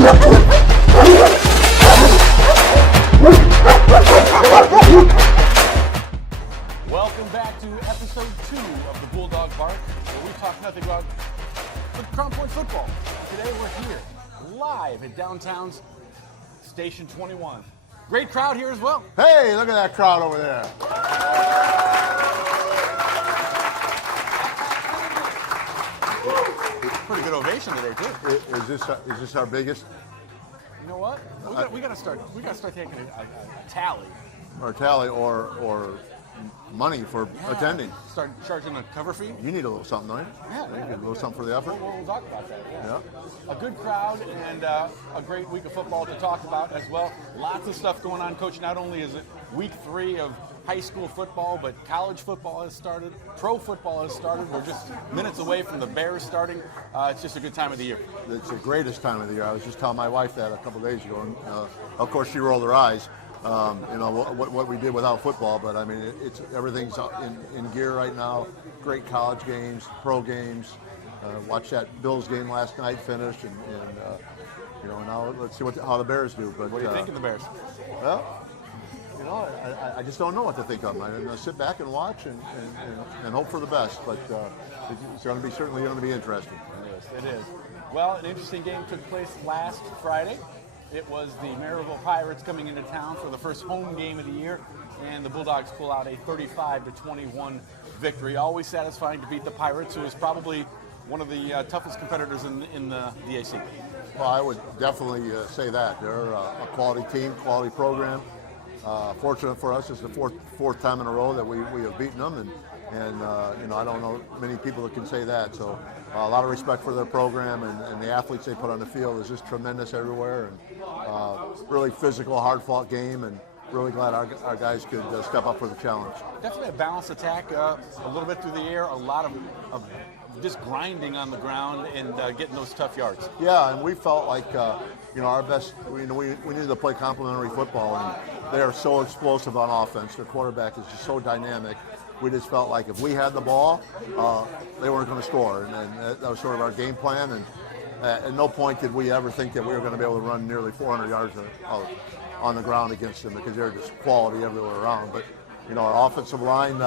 Welcome back to episode 2 of the Bulldog Bark, where we talk nothing about Crown Point football. Today we're here, live at downtown's Station 21. Great crowd here as well. Hey, look at that crowd over there. Pretty good ovation today too. Is this our biggest? You know what? We gotta start taking a tally. Or tally or money for attending. Start charging a cover fee. You need a little something, don't you? Yeah. You need a little something for the effort. We'll talk about that. Yeah. A good crowd and a great week of football to talk about as well. Lots of stuff going on, Coach. Not only is it week 3 of high school football, but college football has started. Pro football has started. We're just minutes away from the Bears starting. It's just a good time of the year. It's the greatest time of the year. I was just telling my wife that a couple days ago, and of course she rolled her eyes. What we did without football, but I mean everything's in gear right now. Great college games, pro games. Watched that Bills game last night, finished, and now let's see how the Bears do. But what do you think of the Bears? Well, I just don't know what to think of them. I'm going to sit back and watch and hope for the best. But it's certainly going to be interesting. It is. Well, an interesting game took place last Friday. It was the Maryville Pirates coming into town for the first home game of the year, and the Bulldogs pull out a 35-21 victory. Always satisfying to beat the Pirates, who is probably one of the toughest competitors in the DAC. Well, I would definitely say that. They're a quality team, quality program. Fortunate for us, it's the fourth time in a row that we have beaten them, and I don't know many people that can say that. So a lot of respect for their program, and the athletes they put on the field is just tremendous everywhere, and really physical, hard-fought game, and really glad our guys could step up for the challenge. Definitely a balanced attack, a little bit through the air, a lot of just grinding on the ground and getting those tough yards. Yeah, and we felt like our best. We needed to play complementary football, and they are so explosive on offense. Their quarterback is just so dynamic. We just felt like if we had the ball, they weren't going to score, and that was sort of our game plan. And at no point did we ever think that we were going to be able to run nearly 400 yards on the ground against them, because they're just quality everywhere around. But our offensive line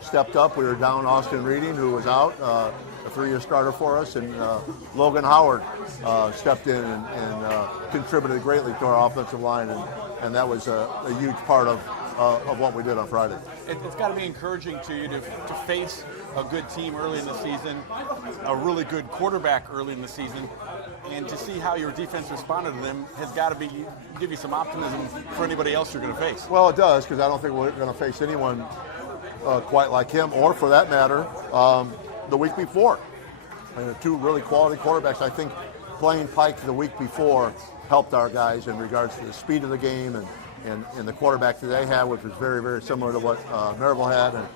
stepped up. We were down Austin Reading, who was out, a 3-year starter for us, and Logan Howard stepped in and contributed greatly to our offensive line, and that was a huge part of what we did on Friday. It's got to be encouraging to you to face a good team early in the season, a really good quarterback early in the season, and to see how your defense responded to them has got to give you some optimism for anybody else you're going to face. Well, it does, because I don't think we're going to face anyone quite like him, or for that matter, the week before. And 2 really quality quarterbacks. I think playing Pike the week before helped our guys in regards to the speed of the game and the quarterback that they had, which was very, very similar to what Maryville had. And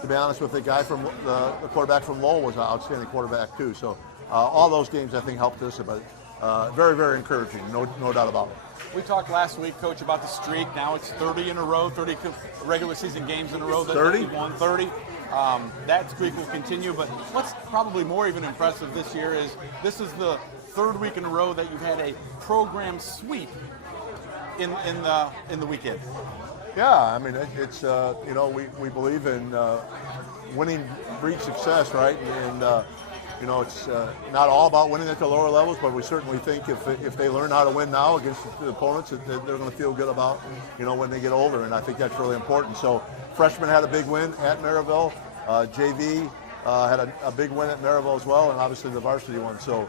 to be honest with you, the quarterback from Lowell was an outstanding quarterback too. So all those games I think helped us, but very, very encouraging, no doubt about it. We talked last week, Coach, about the streak. Now it's 30 in a row, 30 regular season games in a row. 30? 30. That streak will continue, but what's probably more even impressive this year is this is the 3rd week in a row that you've had a program sweep in the weekend. Yeah, I mean it's we believe in winning breeds success, right? And it's not all about winning at the lower levels, but we certainly think if they learn how to win now against the opponents, that they're going to feel good about when they get older, and I think that's really important. So freshmen had a big win at Maryville. JV had a big win at Maryville as well, and obviously the varsity one. So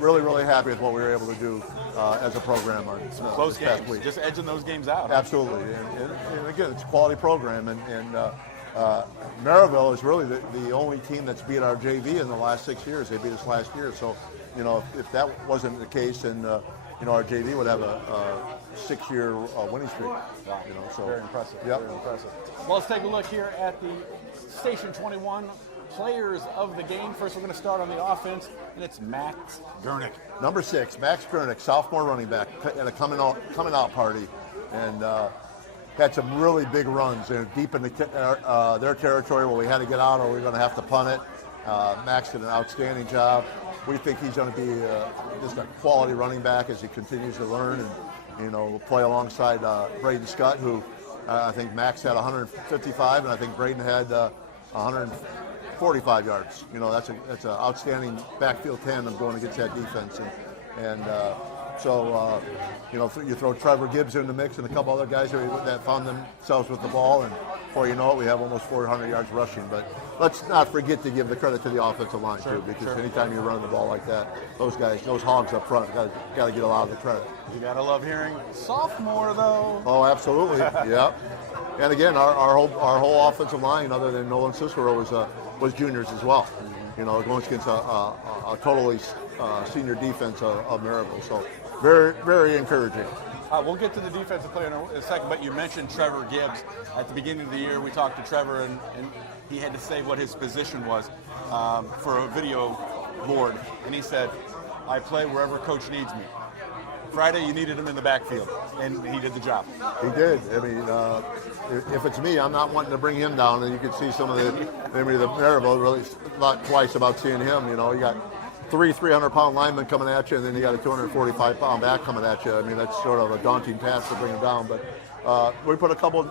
really, really happy with what we were able to do as a program on some close this past games. week. Just edging those games out. Absolutely, and again, it's a quality program, and Maryville is really the only team that's beat our JV in the last 6 years. They beat us last year, so if that wasn't the case, then our JV would have a 6-year winning streak. Wow. So very impressive. Yep. Very impressive. Well, let's take a look here at the Station 21 players of the game. First, we're going to start on the offense, and it's Max Gurnick. Number 6, Max Gurnick, sophomore running back, at a coming out party, and had some really big runs. They're deep in their territory where we had to get out, or we were going to have to punt it. Max did an outstanding job. We think he's going to be just a quality running back as he continues to learn and, will play alongside Braden Scott, who I think Max had 155, and I think Braden had 145 yards. That's an outstanding backfield tandem going against that defense. So you throw Trevor Gibbs in the mix and a couple other guys that found themselves with the ball, and before you know it, we have almost 400 yards rushing. But let's not forget to give the credit to the offensive line, too, because anytime you run the ball like that, those hogs up front, got to get a lot of the credit. You got to love hearing sophomore, though. Oh, absolutely. Yep. And again, our whole offensive line, other than Nolan Cicero, was juniors as well. Going against a totally senior defense of Maryville. So very, very encouraging. We'll get to the defensive player in a second, but you mentioned Trevor Gibbs. At the beginning of the year, we talked to Trevor, and he had to say what his position was for a video board. And he said, I play wherever coach needs me. Friday, you needed him in the backfield, and he did the job. He did. I mean, if it's me, I'm not wanting to bring him down. And you can see some of the Maryville really thought twice about seeing him. You got 300-pound linemen coming at you, and then you got a 245-pound back coming at you. I mean, that's sort of a daunting task to bring him down. But we put a couple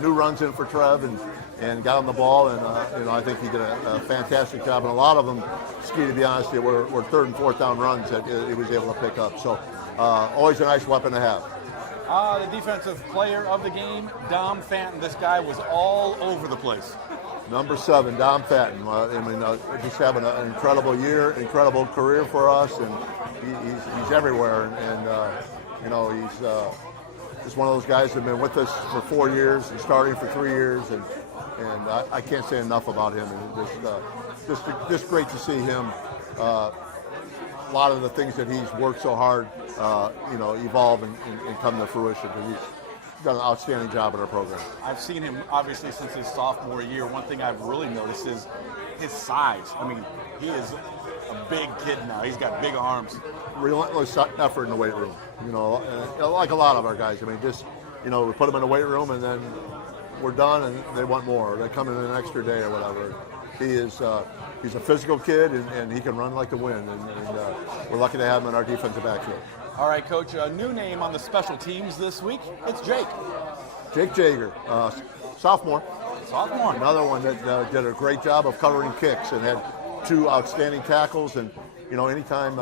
new runs in for Trev and got him the ball, and I think he did a fantastic job. And a lot of them, Ski, to be honest, were third and fourth down runs that he was able to pick up. So always a nice weapon to have. The defensive player of the game, Dom Fanton. This guy was all over the place. Number 7, Dom Fanton. Just having an incredible year, incredible career for us, and he's everywhere. And he's just one of those guys that have been with us for 4 years and starting for 3 years, and I can't say enough about him. And just great to see him. A lot of the things that he's worked so hard, evolve and come to fruition. He's done an outstanding job in our program. I've seen him, obviously, since his sophomore year. One thing I've really noticed is his size. I mean, he is a big kid now. He's got big arms. Relentless effort in the weight room, like a lot of our guys. I mean, just, we put them in the weight room and then we're done and they want more. They come in an extra day or whatever. He's a physical kid and he can run like the wind, and we're lucky to have him in our defensive backfield. All right, Coach, a new name on the special teams this week. It's Jake. Jake Jager, sophomore. Sophomore. Another one that did a great job of covering kicks and had 2 outstanding tackles. And, anytime,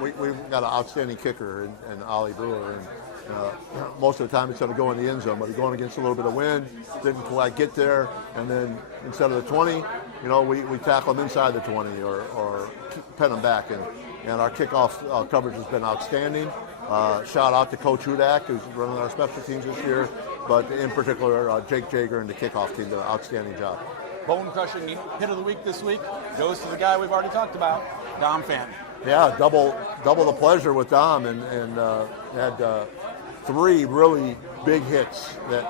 we've got an outstanding kicker in Ollie Brewer. And most of the time it's going to go in the end zone, but he's going against a little bit of wind, didn't quite get there. And then instead of the 20, we tackle him inside the 20 or pin him back. And our kickoff coverage has been outstanding. Shout out to Coach Hudak, who's running our special teams this year, but in particular, Jake Jager and the kickoff team did an outstanding job. Bone-crushing hit of the week this week goes to the guy we've already talked about, Dom Fanton. Yeah, double the pleasure with Dom, and had 3 really big hits that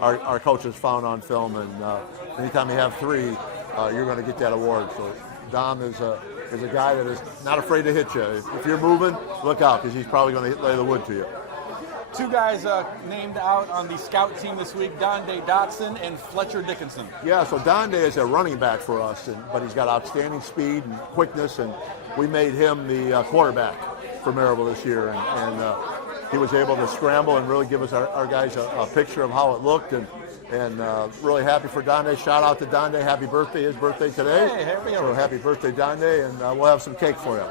our coaches found on film. And anytime you have 3, you're going to get that award. So Dom is a guy that is not afraid to hit you. If you're moving, look out, because he's probably going to lay the wood to you. 2 guys named out on the scout team this week, Donde Dotson and Fletcher Dickinson. Yeah, so Donde is a running back for us, but he's got outstanding speed and quickness, and we made him the quarterback for Maryville this year. And he was able to scramble and really give us our guys a picture of how it looked, and really happy for Donde. Shout out to Donde. Happy birthday. His birthday today. Hey, here we go. So happy birthday, Donde, and we'll have some cake for you.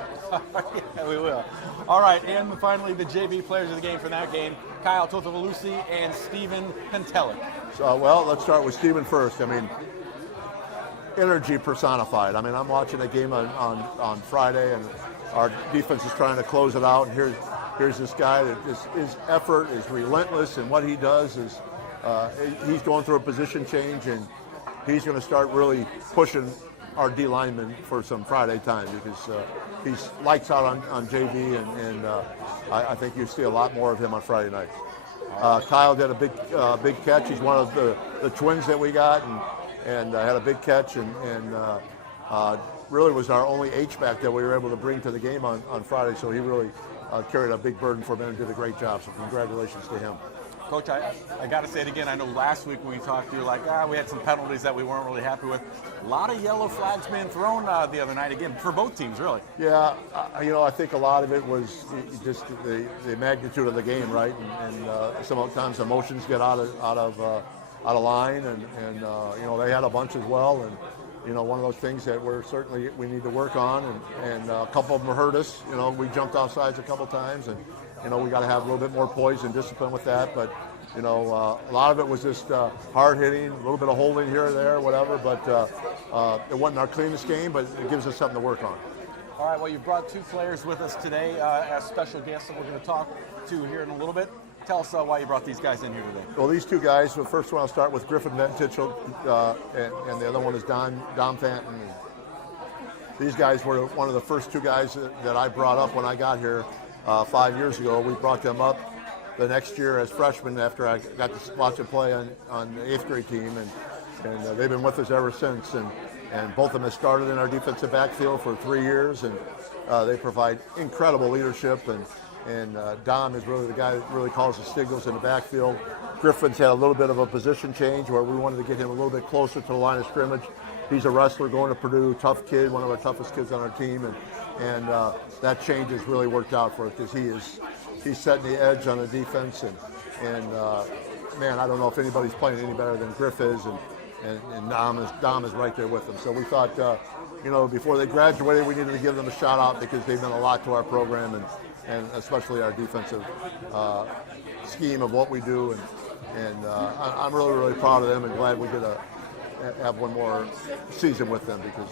Yeah, we will. All right, and finally, the JV players of the game for that game, Kyle Totovalusi and Stephen Pentelik. So, let's start with Stephen first. I mean, energy personified. I mean, I'm watching a game on Friday, and our defense is trying to close it out, and here's this guy that his effort is relentless, and what he does is he's going through a position change, and he's going to start really pushing our D lineman for some Friday time, because he's lights out on JV, and I think you see a lot more of him on Friday night. Kyle did a big catch. He's one of the twins that we got, and had a big catch, and really was our only H-back that we were able to bring to the game on Friday. So he really carried a big burden for him and did a great job. So congratulations to him. Coach, I got to say it again. I know last week when we talked, you were like, we had some penalties that we weren't really happy with. A lot of yellow flags being thrown the other night, again, for both teams, really. Yeah, I think a lot of it was just the magnitude of the game, right? And sometimes emotions get out of line, and they had a bunch as well, and one of those things that we need to work on, and a couple of them hurt us. We jumped off sides a couple times, and we got to have a little bit more poise and discipline with that. But a lot of it was just hard hitting, a little bit of holding here or there, whatever. But it wasn't our cleanest game, but it gives us something to work on. All right. Well, you brought two players with us today as special guests that we're going to talk to here in a little bit. Tell us why you brought these guys in here today. Well, these two guys, the first one I'll start with Griffin Ventitchel, and the other one is Dom Fanton. These guys were one of the first two guys that I brought up when I got here 5 years ago. We brought them up the next year as freshmen after I got to watch them play on the 8th grade team, and they've been with us ever since. And both of them have started in our defensive backfield for 3 years, and they provide incredible leadership. And Dom is really the guy that really calls the signals in the backfield. Griffin's had a little bit of a position change where we wanted to get him a little bit closer to the line of scrimmage. He's a wrestler going to Purdue, tough kid, one of our toughest kids on our team, and that change has really worked out for us because he's setting the edge on the defense, and man, I don't know if anybody's playing any better than Griff is, and Dom is right there with them. So we thought, before they graduated, we needed to give them a shout out because they've meant a lot to our program and especially our defensive scheme of what we do, and I'm really, really proud of them and glad we get to have one more season with them because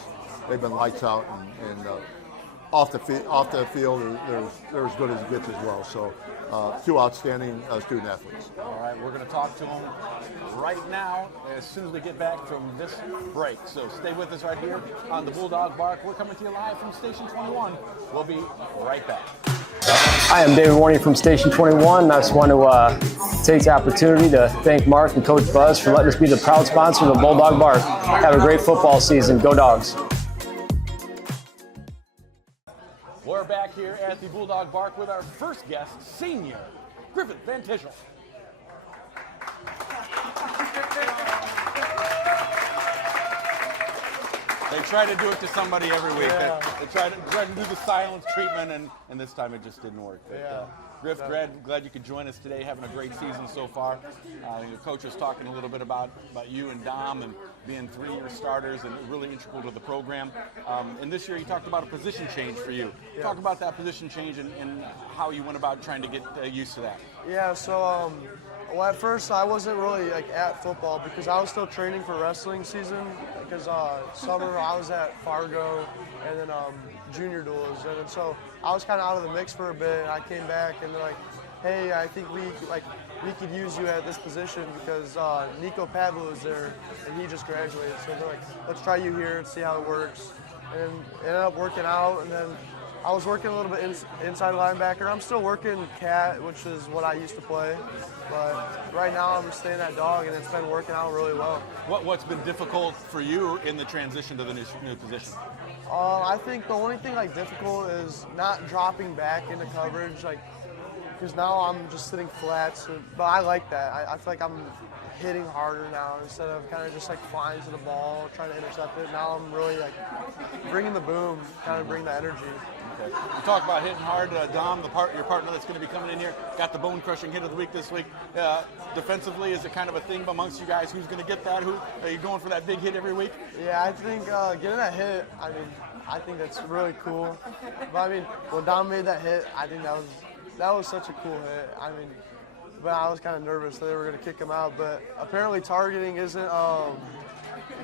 they've been lights out, and off the field they're as good as it gets as well. So two outstanding student athletes. All right, we're going to talk to them right now as soon as we get back from this break. So stay with us right here on the Bulldog Bark. We're coming to you live from Station 21. We'll be right back. Hi, I'm David Warney from Station 21. I just want to take the opportunity to thank Mark and Coach Buzz for letting us be the proud sponsor of the Bulldog Bark. Have a great football season. Go Dogs. We're back here at the Bulldog Bark with our first guest, senior Griffin Ventitchel. They try to do it to somebody every week. Yeah. They try to do the silence treatment, and this time it just didn't work. But, Yeah. Griff, glad you could join us today, having a great season so far. The coach was talking a little bit about you and Dom and being 3-year starters and really integral to the program. And this year you talked about a position change for you. Yeah. Talk about that position change and how you went about trying to get used to that. Yeah, so well, at first I wasn't really at football because I was still training for wrestling season because summer I was at Fargo and then junior duels, and then so I was kind of out of the mix for a bit, and I came back and they're like, hey, I think we could use you at this position because Nico Pavlo is there and he just graduated, so they're like, let's try you here and see how it works, and it ended up working out. And then I was working a little bit inside linebacker. I'm still working cat, which is what I used to play, but right now I'm staying at dog, and it's been working out really well. What's been difficult for you in the transition to the new position? I think the only thing difficult is not dropping back into coverage, because now I'm just sitting flat. So, but I like that. I feel like I'm hitting harder now instead of kind of just flying to the ball, trying to intercept it. Now I'm really bringing the boom, kind of bring the energy. Okay. You talk about hitting hard. Dom, your partner that's going to be coming in here, got the bone-crushing hit of the week this week. Defensively, is it kind of a thing amongst you guys? Who's going to get that? Are you going for that big hit every week? Yeah, I think getting that hit, I think that's really cool. But when Dom made that hit, I think that was such a cool hit. But I was kind of nervous that they were going to kick him out. But apparently targeting isn't,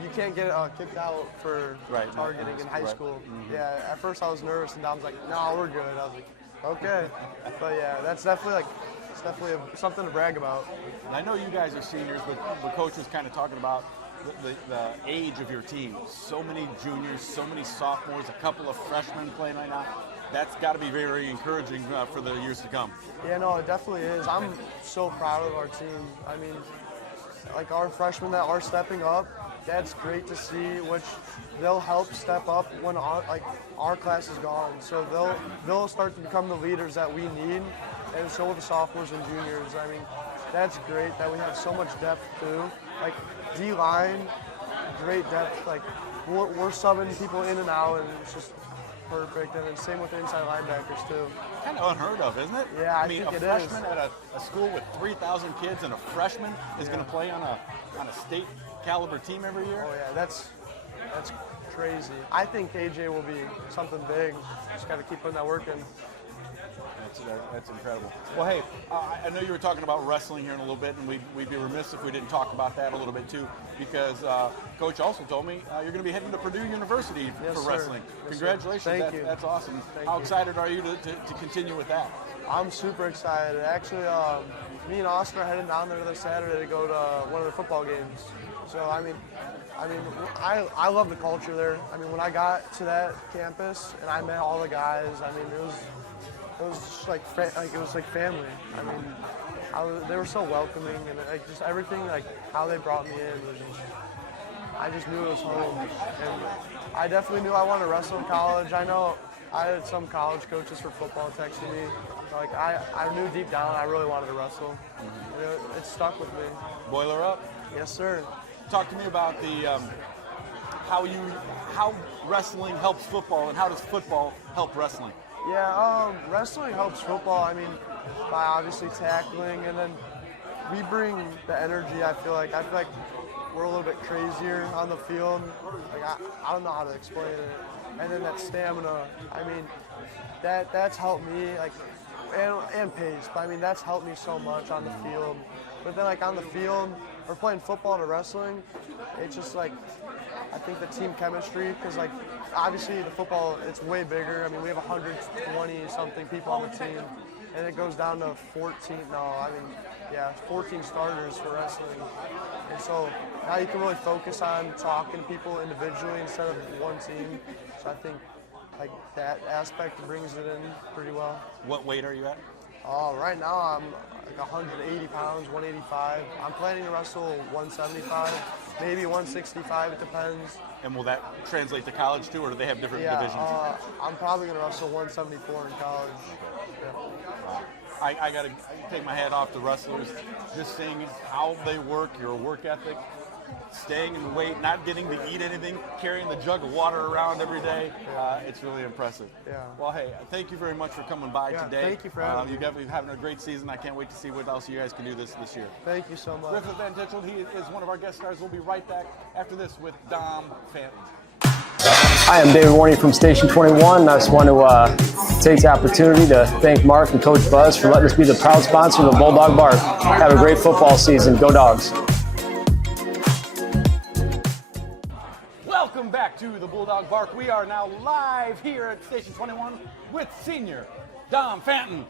you can't get kicked out for targeting in high school. Mm-hmm. Yeah, at first I was nervous, and Dom's like, no, we're good. I was like, okay. But yeah, that's definitely something to brag about. I know you guys are seniors, but the coach was kind of talking about the age of your team. So many juniors, so many sophomores, a couple of freshmen playing right now. That's got to be very encouraging for the years to come. Yeah, no, it definitely is. I'm so proud of our team. Our freshmen that are stepping up, that's great to see, which they'll help step up when our class is gone. So they'll start to become the leaders that we need, and so will the sophomores and juniors. that's great that we have so much depth too. Like D-line, great depth. Like we're subbing people in and out, and it's just perfect. And then same with the inside linebackers too. Kind of unheard of, isn't it? Yeah, I mean, think a it is. freshman at a school with 3,000 kids and a freshman is going to play on a state caliber team every year. Oh yeah, that's crazy. I think AJ will be something big. Just got to keep putting that work in. That's incredible. Well, hey, I know you were talking about wrestling here in a little bit, and we'd be remiss if we didn't talk about that a little bit too, because Coach also told me you're going to be heading to Purdue University Yes, for sir. wrestling. Yes, Congratulations. sir. Thank you. That's awesome. Thank How you. excited are you to continue with that? I'm super excited. Actually, me and Austin are heading down there this Saturday to go to one of the football games. So I love the culture there. I mean, when I got to that campus and I met all the guys, I mean, it was just like it was like family. I mean, they were so welcoming, and like just everything, like how they brought me in was just, I just knew it was home. And I definitely knew I wanted to wrestle in college. I know I had some college coaches for football texting me. Like I knew deep down I really wanted to wrestle. And it stuck with me. Boiler up. Yes, sir. Talk to me about the how wrestling helps football, and how does football help wrestling? Yeah, wrestling helps football. I mean, by obviously tackling, and then we bring the energy. I feel like we're a little bit crazier on the field. Like I don't know how to explain it. And then that stamina. I mean, that's helped me. Like, and pace. But I mean, that's helped me so much on the field. But then like on the field, or playing football to wrestling, it's just like, I think the team chemistry, because like obviously the football, it's way bigger. I mean, we have 120 something people on the team, and it goes down to 14. No, I mean, yeah, 14 starters for wrestling. And so now you can really focus on talking to people individually instead of one team. So I think like that aspect brings it in pretty well. What weight are you at? Right now I'm like 180 pounds, 185. I'm planning to wrestle 175, maybe 165, it depends. And will that translate to college too, or do they have different divisions? I'm probably going to wrestle 174 in college. Yeah. I got to take my hat off to wrestlers, just seeing how they work, your work ethic, staying in weight, not getting to eat anything, carrying the jug of water around every day. It's really impressive. Yeah. Well, hey, thank you very much for coming by today. Thank you for having me. You're definitely having a great season. I can't wait to see what else you guys can do this year. Thank you so much. Griffith Van Titchell, he is one of our guest stars. We'll be right back after this with Dom Fanton. Hi, I'm David Warney from Station 21. I just want to take the opportunity to thank Mark and Coach Buzz for letting us be the proud sponsor of the Bulldog Bark. Have a great football season. Go Dogs. Welcome back to the Bulldog Bark. We are now live here at Station 21 with senior Dom Fanton.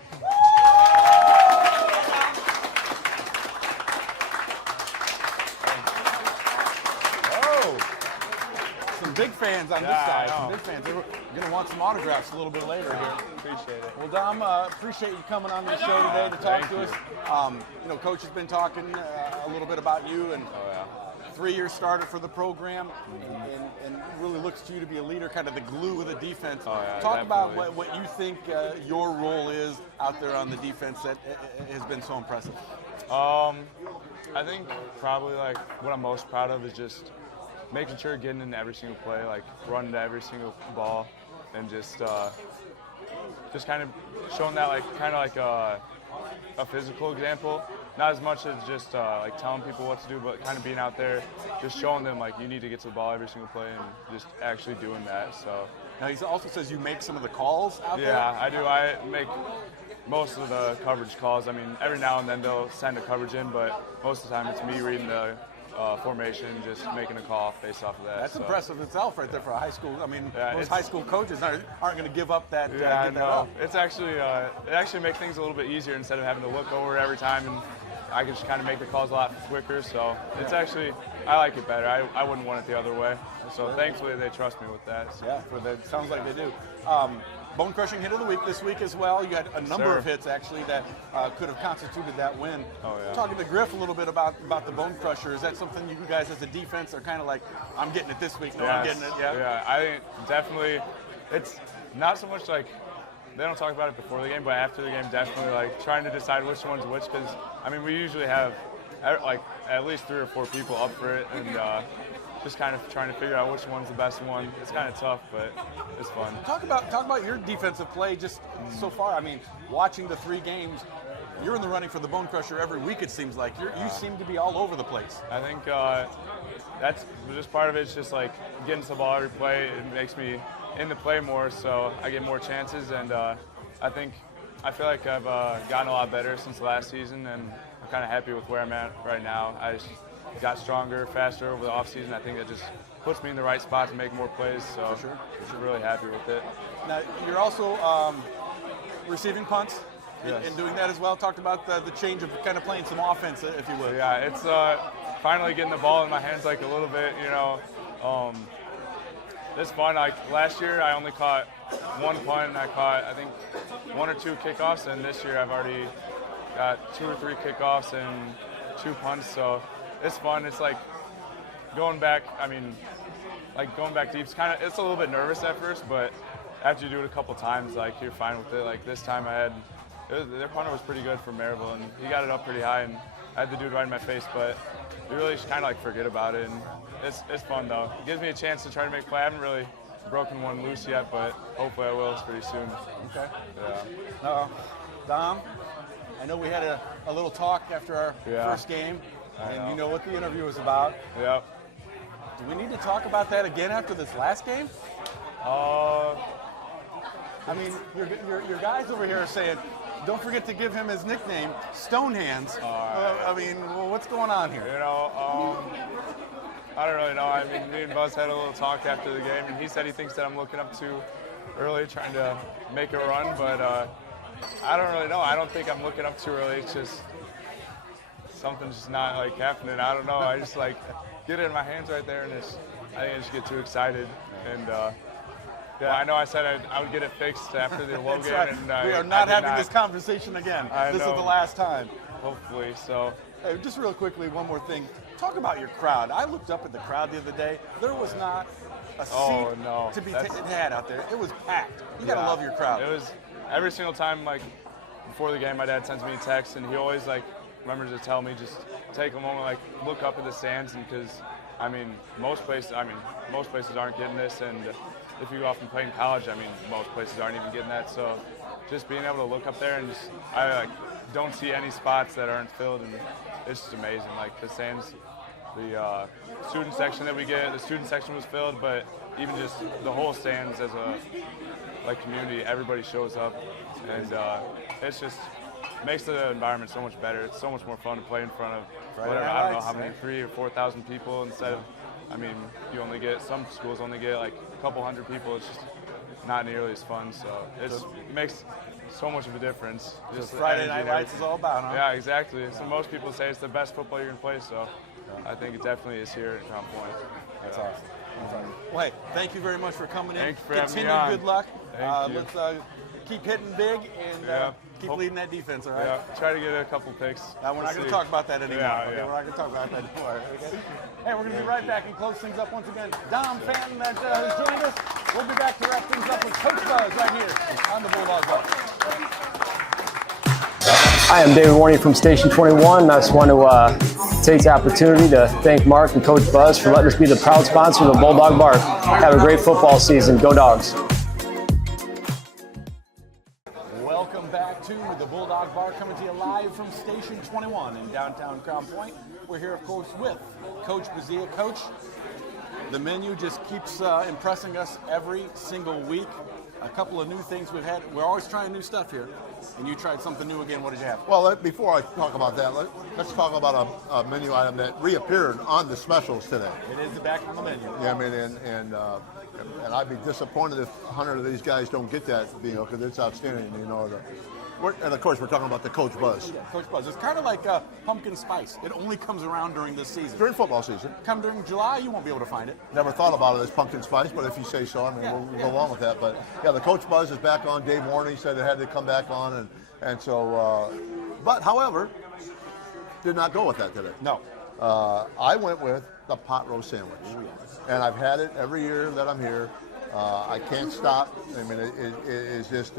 Some big fans on this side. Some big fans. We're going to want some autographs a little bit later here. Appreciate it. Well, Dom, appreciate you coming on the show today to talk to us. Coach has been talking a little bit about you, and 3-year starter for the program, and really looks to you to be a leader, kind of the glue of the defense. Talk about what you think your role is out there on the defense that has been so impressive. I think probably like what I'm most proud of is just making sure getting into every single play, like running to every single ball, and just kind of showing that like a physical example. Not as much as just like telling people what to do, but kind of being out there, just showing them like you need to get to the ball every single play, and just actually doing that. So now he also says you make some of the calls out there. Yeah, I do. I make most of the coverage calls. I mean, every now and then they'll send a coverage in, but most of the time it's me reading the formation, just making a call based off of that. That's impressive itself right there for a high school. I mean, Yeah, most high school coaches aren't going to give up that. Yeah, get that up. it's actually it actually makes things a little bit easier instead of having to look over every time, and I can just kind of make the calls a lot quicker. So it's actually, I like it better. I wouldn't want it the other way. So thankfully they trust me with that. So. Yeah, that sounds like they do. Bone crushing hit of the week this week as well. You had a number of hits actually that could have constituted that win. Oh, yeah. Talking to Griff a little bit about the bone crusher. Is that something you guys as a defense are kind of like, I'm getting it this week? No, I'm getting it. Yeah. Yeah, I think definitely. It's not so much like they don't talk about it before the game, but after the game, definitely like trying to decide which one's which. Because I mean, we usually have like at least 3 or 4 people up for it, and just kind of trying to figure out which one's the best one. It's kind of tough, but it's fun. Talk about your defensive play just so far. I mean, watching the 3 games, you're in the running for the Bone Crusher every week. It seems like you seem to be all over the place. I think that's just part of it. It's just like getting to the ball every play. It makes me in the play more, so I get more chances. And I feel like I've gotten a lot better since last season, and I'm kind of happy with where I'm at right now. I just got stronger, faster over the offseason. I think that just puts me in the right spot to make more plays. So I'm really happy with it. Now you're also receiving punts. Yes. And doing that as well. Talked about the change of kind of playing some offense, if you would. Yeah, it's finally getting the ball in my hands like a little bit, you know. It's fun. Like last year, I only caught 1 punt, and I caught I think 1 or 2 kickoffs, and this year I've already got 2 or 3 kickoffs and 2 punts. So it's fun. It's like going back. I mean, like going back deep. It's a little bit nervous at first, but after you do it a couple times, like you're fine with it. Like this time, their punter was pretty good for Maryville, and he got it up pretty high, and I had the dude right in my face, but you really just kind of like forget about it, and it's fun though. It gives me a chance to try to make play. I haven't really broken one loose yet, but hopefully I will pretty soon. Okay. Yeah. Dom, I know we had a little talk after our first game, I and know. you know what the interview was about. Yep. Do we need to talk about that again after this last game? I mean, your guys over here are saying, don't forget to give him his nickname, Stonehands. I mean, well, what's going on here? You know, I don't really know. I mean, me and Buzz had a little talk after the game, and he said he thinks that I'm looking up too early, trying to make a run, but I don't really know. I don't think I'm looking up too early. It's just something's just not like happening. I don't know. I just like get it in my hands right there, and I think I just get too excited. And yeah, I know I said I would get it fixed after the Logan. Right. And we are not having this conversation again. This is the last time. Hopefully, so. Hey, just real quickly, one more thing. Talk about your crowd. I looked up at the crowd the other day. There was not a seat to be had out there. It was packed. You gotta love your crowd. It was every single time, like before the game, my dad sends me a text, and he always like remembers to tell me just take a moment, like look up at the stands, and because I mean most places aren't getting this, and if you go off and play in college, I mean most places aren't even getting that. So just being able to look up there and I like don't see any spots that aren't filled, and it's just amazing. Like the stands, the student section that we get, the student section was filled, but even just the whole stands as a like community, everybody shows up, and it's just makes the environment so much better. It's so much more fun to play in front of whatever, I don't know how many, 3,000 or 4,000 people instead of, I mean, some schools only get like a couple hundred people. It's just not nearly as fun, so it makes so much of a difference. Just Friday Night Lights is all about, huh? Yeah, exactly. So most people say it's the best football you can play, so I think it definitely is here at Crown Point. That's awesome. Well, hey, thank you very much for coming in. Thanks for having me Continued on. good luck. Thank you. Let's keep hitting big and keep leading that defense, all right? Yeah, try to get a couple picks. We're not going to talk about that anymore. Yeah, okay, yeah. we're not going to talk about that anymore. Okay? Hey, we're going to be right back and close things up once again. Dom Fan that has joined us. We'll be back to wrap things up with Coach Buzz right here on the Bulldog Bar. Hi, I'm David Warney from Station 21. I just want to take the opportunity to thank Mark and Coach Buzz for letting us be the proud sponsor of the Bulldog Bar. Have a great football season. Go Dogs. Welcome back to the Bulldog Bar, coming to you live from Station 21 in downtown Crown Point. We're here, of course, with Coach Bazia. Coach, the menu just keeps impressing us every single week. A couple of new things we've had. We're always trying new stuff here. And you tried something new again. What did you have? Well, before I talk about that, let's talk about a menu item that reappeared on the specials today. It is back on the menu. Yeah, I mean, and I'd be disappointed if 100 of these guys don't get that, because it's outstanding. And of course, we're talking about the Coach Buzz. Yeah, Coach Buzz. It's kind of like pumpkin spice. It only comes around during this season. During football season. Come during July, you won't be able to find it. Never thought about it as pumpkin spice, but if you say so, I mean, we'll go along with that. But yeah, the Coach Buzz is back on. Dave Warney said it had to come back on, and so. But however, did not go with that today. No. I went with the pot roast sandwich, and I've had it every year that I'm here. I can't stop. I mean, it's just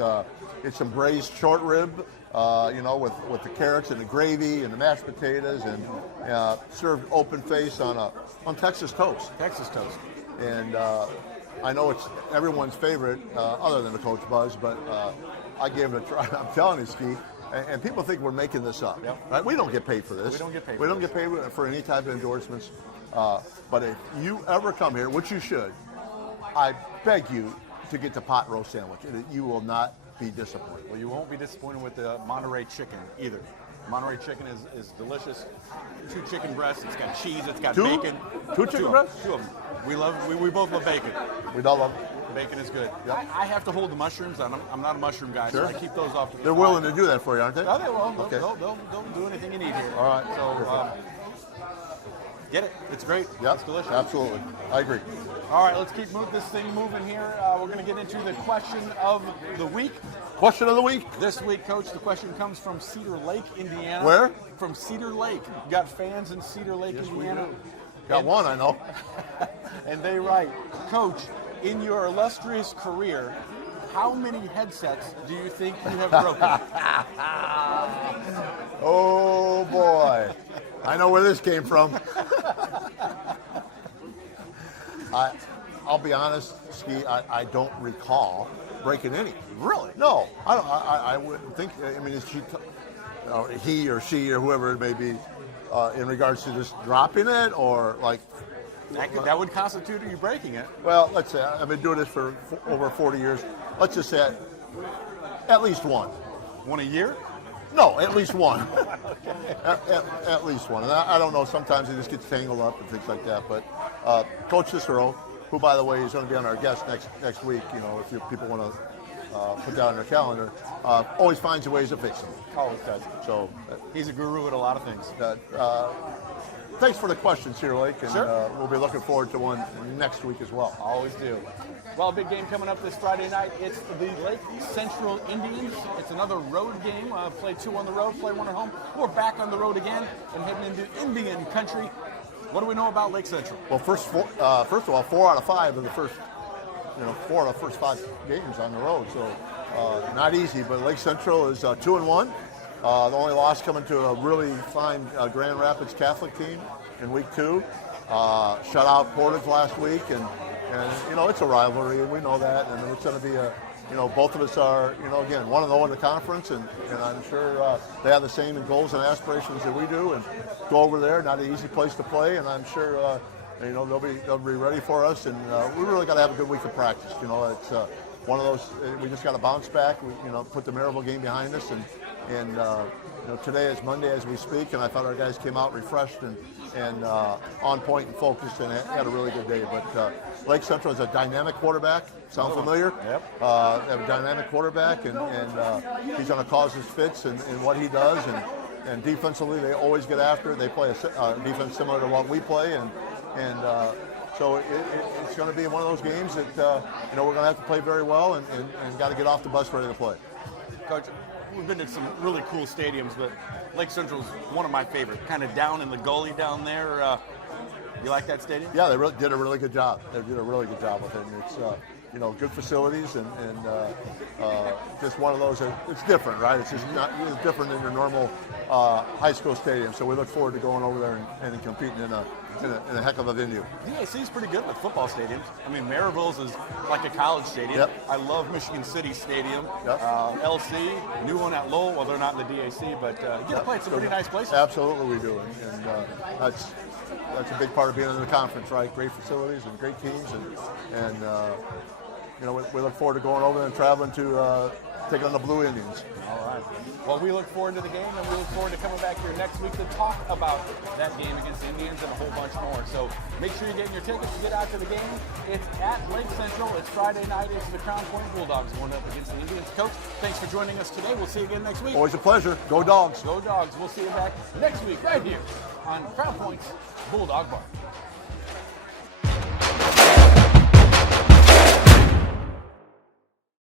it's some braised short rib, with the carrots and the gravy and the mashed potatoes, and served open face on Texas toast. Texas toast. And I know it's everyone's favorite, other than the Coach Buzz, but I gave it a try. I'm telling you, Ski. And people think we're making this up. Yep. Right? We don't get paid for this. We don't get paid. We don't get paid for any type of endorsements. But if you ever come here, which you should, I beg you to get the pot roast sandwich. You will not be disappointed. Well, you won't be disappointed with the Monterey chicken either. Monterey chicken is delicious. 2 chicken breasts. It's got cheese. It's got bacon. 2 chicken breasts? 2 of them. We both love bacon. We don't love it. Bacon is good. Yep. I have to hold the mushrooms. I'm not a mushroom guy, Sure. so I keep those off. To the They're side. willing to do that for you, aren't they? Oh, they will. Okay. They'll do anything you need here. All right. So get it. It's great. Yep. It's delicious. Absolutely. I agree. All right, let's keep this thing moving here. We're going to get into the question of the week. Question of the week. This week, Coach, the question comes from Cedar Lake, Indiana. Where? From Cedar Lake. You got fans in Cedar Lake, Indiana? Got one, I know. And they write, Coach, in your illustrious career, how many headsets do you think you have broken? Oh boy, I know where this came from. I'll be honest, Ski. I don't recall breaking any. Really? No, I don't. I wouldn't think. I mean, is he or she or whoever it may be, in regards to just dropping it or like. That would constitute you breaking it. Well, let's say I've been doing this for over 40 years. Let's just say at least one. One a year? No, at least one. At least one. And I don't know, sometimes it just gets tangled up and things like that. But Coach Cicero, who, by the way, is going to be on our guest next week, if people want to put that on their calendar, always finds ways to fix them. Always does. So He's a guru at a lot of things. Thanks for the question, Cedar Lake, and Sure. We'll be looking forward to one next week as well. Always do. Well, a big game coming up this Friday night. It's the Lake Central Indians. It's another road game. Play 2 on the road, play 1 at home. We're back on the road again and heading into Indian country. What do we know about Lake Central? Well, first of all, 4 out of 5 of the first, 4 of the first 5 games on the road. So not easy, but Lake Central is 2-1. The only loss coming to a really fine Grand Rapids Catholic team in week 2. Shut out Portage last week, and it's a rivalry, and we know that. And it's going to be both of us are, again, 1-0 in the conference, and I'm sure they have the same goals and aspirations that we do. And go over there, not an easy place to play, and I'm sure they'll be ready for us. And we really got to have a good week of practice. It's one of those. We just got to bounce back. We put the Maryville game behind us, and today is Monday as we speak, and I thought our guys came out refreshed and on point and focused, and had a really good day. But Lake Central is a dynamic quarterback. Sound familiar? Yep. They have a dynamic quarterback, and he's going to cause us fits in what he does. And defensively, they always get after it. They play a defense similar to what we play, and so it's going to be one of those games that we're going to have to play very well and got to get off the bus ready to play. Coach, we've been to some really cool stadiums, but Lake Central's one of my favorite. Kind of down in the gully down there. You like that stadium? Yeah, they did a really good job. They did a really good job with it. And it's good facilities and just one of those. It's different, right? It's different than your normal high school stadium. So we look forward to going over there and competing in a heck of a venue. DAC's pretty good with football stadiums. I mean, Maryville's is like a college stadium. Yep. I love Michigan City Stadium. Yep. LC, new one at Lowell. Well, they're not in the DAC, but you get to play at some pretty nice places. Absolutely, we do, and that's a big part of being in the conference, right? Great facilities and great teams, and we look forward to going over there and traveling to take on the Blue Indians. All right. Well, we look forward to the game, and we look forward to coming back here next week to talk about that game against the Indians and a whole bunch more. So make sure you're getting your tickets to get out to the game. It's at Lake Central. It's Friday night. It's the Crown Point Bulldogs going up against the Indians. Coach, thanks for joining us today. We'll see you again next week. Always a pleasure. Go Dogs. Go Dogs. We'll see you back next week right here on Crown Point's Bulldog Bar.